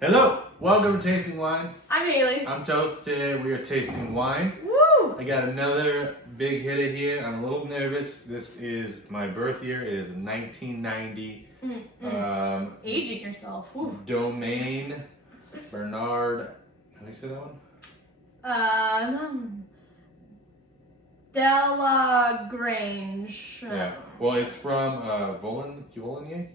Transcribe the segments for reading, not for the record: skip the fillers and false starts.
Hello, welcome to Tasting Wine. I'm Haley. I'm Toth. Today we are tasting wine. Woo! I got another big hitter here. I'm a little nervous. This is my birth year. It is 1990. Aging yourself. Woo. Domaine Bernard. How do you say that one? Delagrange. Yeah. Well, it's from Volnay.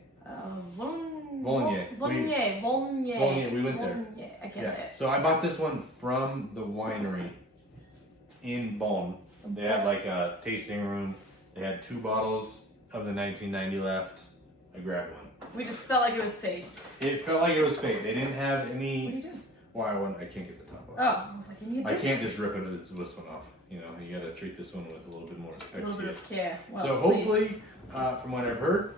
Volnay. Volnay. We went there. Volnay. I can't say it. So I bought this one from the winery in Beaune. They had like a tasting room. They had 2 bottles of the 1990 left. I grabbed one. We just felt like it was fake. It felt like it was fake. They didn't have any. What are you doing? Well, I can't get the top off. Oh, I was like, you need this. I can't just rip this one off. You know, you gotta treat this one with a little bit more respect. A little bit of care. Well, so hopefully, from what I've heard,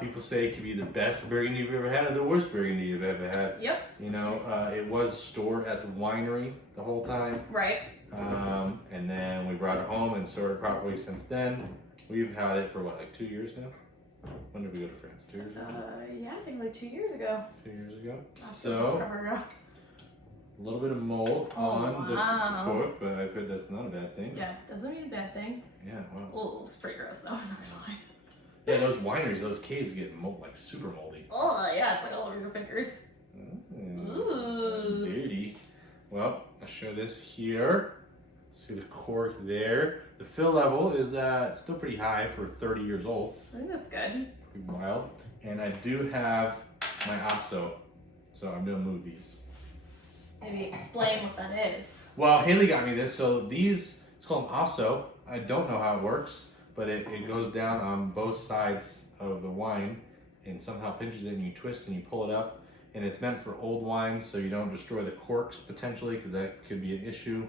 people say it could be the best Burgundy you've ever had or the worst Burgundy you've ever had. Yep. You know, it was stored at the winery the whole time. Right. And then we brought it home and stored it properly since then. We've had it for what, like 2 years now? When did we go to France? 2 years ago? Yeah, I think like 2 years ago. 2 years ago. So, a little bit of mold on the cork, but I've heard that's not a bad thing. Yeah, doesn't mean a bad thing. Yeah, wow. Oh, it's pretty gross though, I'm not gonna lie. Yeah, those wineries, those caves get like super moldy. Oh, yeah, it's like all over your fingers. Ooh. Dirty. Well, I'll show this here. See the cork there. The fill level is still pretty high for 30 years old. I think that's good. Pretty wild. And I do have my Asso, so I'm gonna move these. Maybe explain what that is. Well, Haley got me this. So these, it's called an Asso. I don't know how it works, but it goes down on both sides of the wine and somehow pinches it and you twist and you pull it up. And it's meant for old wines so you don't destroy the corks potentially because that could be an issue.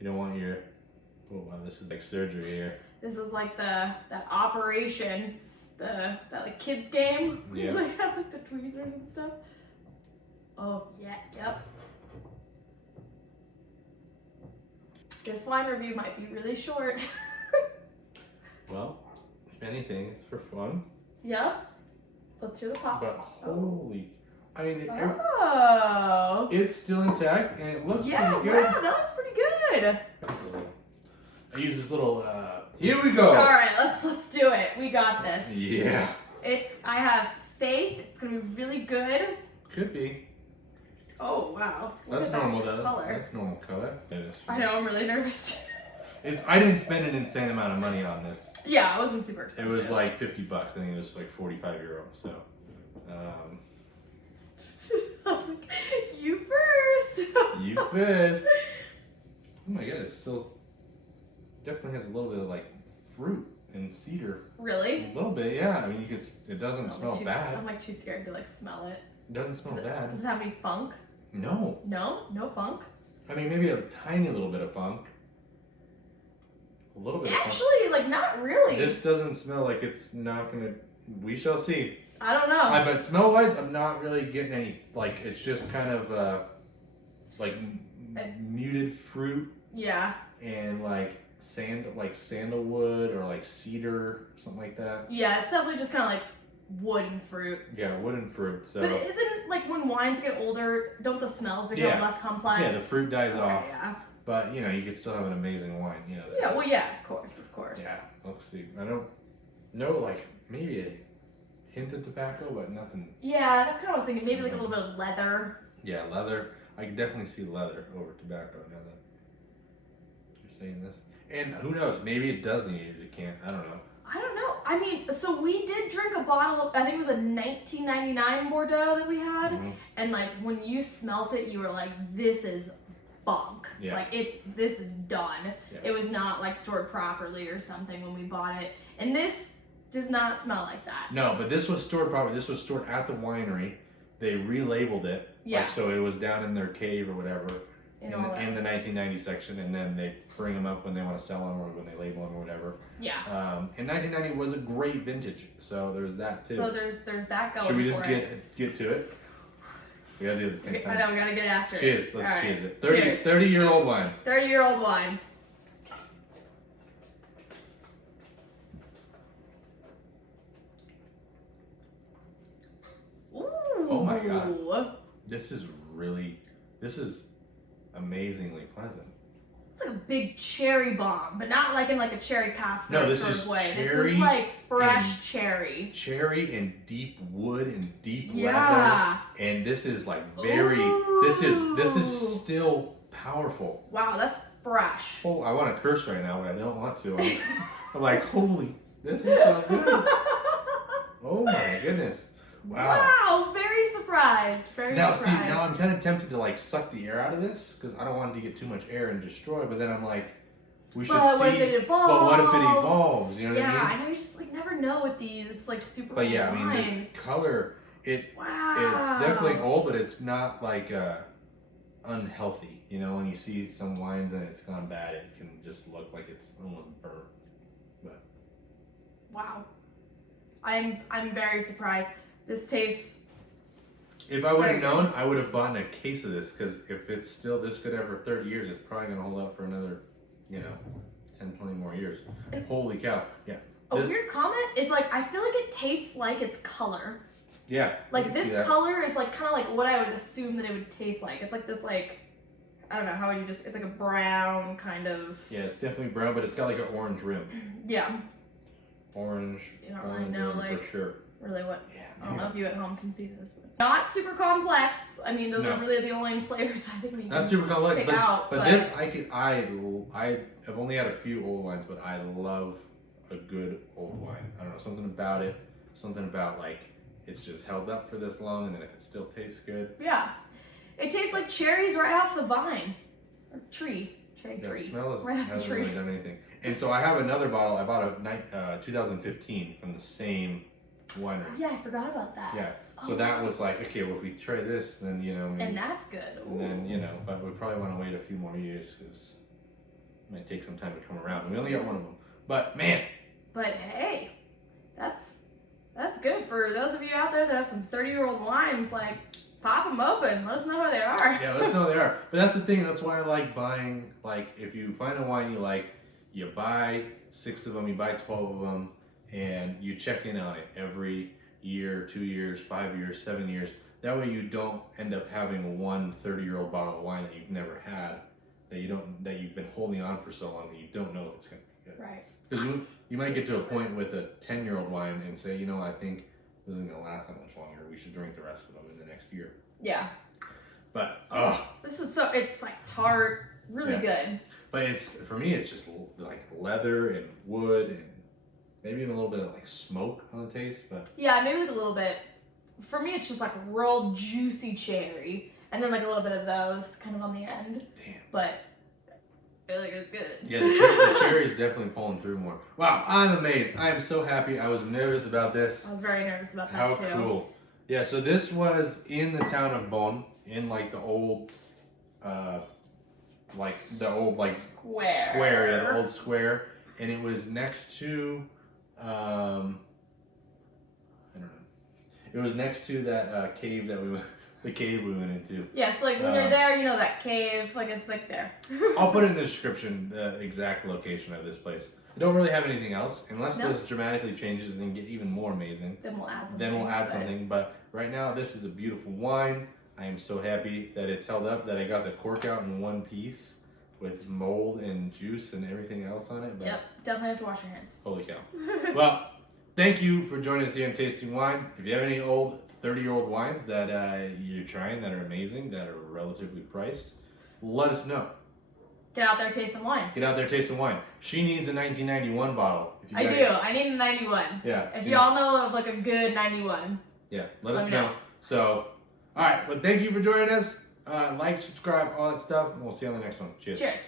You don't want your, oh wow, this is like surgery here. This is like that operation, that like kids game. Yeah. Where they have like the tweezers and stuff. Oh, yeah, yep. This wine review might be really short. Well, if anything, it's for fun. Yeah. Let's hear the pop. But holy, I mean, Oh. it's still intact and it looks Yeah, pretty good. wow, that looks pretty good. I use this little, here we go. All right, let's do it. We got this. Yeah. I have faith. It's gonna be really good. Could be. Oh wow. Look That's at normal that though. color. That's normal color. It is. I know, I'm really nervous. I didn't spend an insane amount of money on this. Yeah, it wasn't super It expensive. was like 50 bucks. I think it was like 45 euro. So, You first. you first. Oh my god, it still definitely has a little bit of like fruit and cedar. Really? A little bit, yeah. I mean, it doesn't I'm smell too, bad. I'm like too scared to like smell it. It doesn't smell bad. Does it have any funk? No. No? No funk? I mean, maybe a tiny little bit of funk. A little bit of funk. Actually, like not really. This doesn't smell like it's not gonna. We shall see. I don't know. But smell wise, I'm not really getting any. Like it's just kind of like muted fruit Yeah. and like sandalwood or like cedar, something like that. Yeah, it's definitely just kind of like wood and fruit. Yeah, wooden fruit. So. But isn't like when wines get older, don't the smells become less complex? Yeah, the fruit dies off. Yeah. But you know, you could still have an amazing wine. You know. Yeah. Well, yeah. Of course. Of course. Yeah. Let's see. I don't know. Like maybe a hint of tobacco, but nothing. Yeah, that's kind of what I was thinking. Maybe like a little bit of leather. Yeah, leather. I can definitely see leather over tobacco now that you're saying this. And who knows? Maybe it does need a decant. I don't know. I don't know. I mean, so we did drink a bottle of, I think it was a 1999 Bordeaux that we had. Mm-hmm. And like when you smelt it, you were like, this is bunk. Yeah. Like this is done. Yeah. It was not like stored properly or something when we bought it. And this does not smell like that. No, but this was stored properly. This was stored at the winery. They relabeled it. Yeah. Like, so it was down in their cave or whatever in the that. 1990 section, and then they bring them up when they want to sell them or when they label them or whatever. Yeah. And 1990 was a great vintage, so there's that too. So there's that going. Should we just for it. get to it? We gotta do it at the same Okay, time. I know we gotta get after it. Cheers. Let's All right. cheers it. Cheers. 30-year-old wine. 30-year-old wine. Ooh. Oh my God. this is amazingly pleasant. It's like a big cherry bomb, but not like in like a cherry cough No, this sort is of way. cherry This is like fresh and- cherry. Cherry and deep wood and deep Yeah. leather, and this is like very. This is still powerful. Wow, that's fresh. Oh, I want to curse right now, but I don't want to. I'm like, holy, this is so good. Oh my goodness. Wow, very surprised. Very surprised. See, now I'm kind of tempted to like suck the air out of this because I don't want it to get too much air and destroy. But then I'm like, we should see. What if it evolves? But what if it evolves? You know what I mean? Yeah, I know. You just like never know with these like super But yeah, old I mean, wines. this color, it's definitely old, but it's not like unhealthy. You know, when you see some wines and it's gone bad, it can just look like it's almost burnt. But Wow, I'm very surprised. This tastes. if I would have known, I would have bought a case of this because if it's still this good after 30 years, it's probably gonna hold up for another, 10, 20 more years. Holy cow! Yeah. A weird comment is like I feel like it tastes like its color. Yeah. Like this color is like kind of like what I would assume that it would taste like. It's like this like, I don't know, how would you just, it's like a brown kind of. Yeah, it's definitely brown, but it's got like an orange rim. Yeah. Orange. You don't really orange know rim like for sure. really what. Yeah. I don't know if you at home can see this, but not super complex. I mean, those No. are really the only flavors I think we Not can super complex, pick out. but this I've only had a few old wines, but I love a good old wine. I don't know, something about it, something about like it's just held up for this long, and then if it still tastes good. Yeah, it tastes like cherries right off the vine or tree. Cherry The tree. smell right off the hasn't tree. really done anything. And so I have another bottle. I bought a 2015 from the same winery. Oh, yeah, I forgot about that. Yeah. So that was like, okay, well, if we try this, then maybe, And that's good. Ooh. and then but we probably want to wait a few more years because it might take some time to come around. And we only got one of them, but man. But hey, that's good for those of you out there that have some 30-year-old wines. Like, pop them open. Let us know how they are. Yeah, let's know they are. But that's the thing. That's why I like buying. Like, if you find a wine you like, you buy 6 of them, you buy 12 of them, and you check in on it every year, 2 years, 5 years, 7 years. That way you don't end up having one 30-year-old bottle of wine that you've never had, that you've been holding on for so long that you don't know if it's going to be good. Right. Because you might get to a point with a 10-year-old wine and say, I think this isn't going to last that much longer. We should drink the rest of them in the next year. Yeah. But this is it's like tart, really good. But for me, it's just like leather and wood and maybe even a little bit of like smoke on the taste. But yeah, maybe like a little bit. For me, it's just like real juicy cherry, and then like a little bit of those kind of on the end. Damn. But I feel like it's good. Yeah, the cherry is definitely pulling through more. Wow, I'm amazed. I am so happy. I was nervous about this. I was very nervous about that How too. cool. Yeah, so this was in the town of Beaune, in like the old, square, yeah, the old square, and it was next to, I don't know, it was next to that cave that we went, the cave we went into. Yeah, so like when you're there, that cave, like it's like there. I'll put it in the description, the exact location of this place. I don't really have anything else, unless this dramatically changes and get even more amazing. Then we'll add something. But right now, this is a beautiful wine. I am so happy that it's held up, that I got the cork out in one piece with mold and juice and everything else on it. But yep, definitely have to wash your hands. holy cow. Well, thank you for joining us here on Tasting Wine. If you have any old 30-year-old wines that you're trying that are amazing, that are relatively priced, let us know. Get out there, taste some wine. Get out there, taste some wine. She needs a 1991 bottle. I do. I need a 91. Yeah. If y'all know of like a good 91. Yeah, let us know. So, all right. Well, thank you for joining us. Like, subscribe, all that stuff, and we'll see you on the next one. Cheers. Cheers.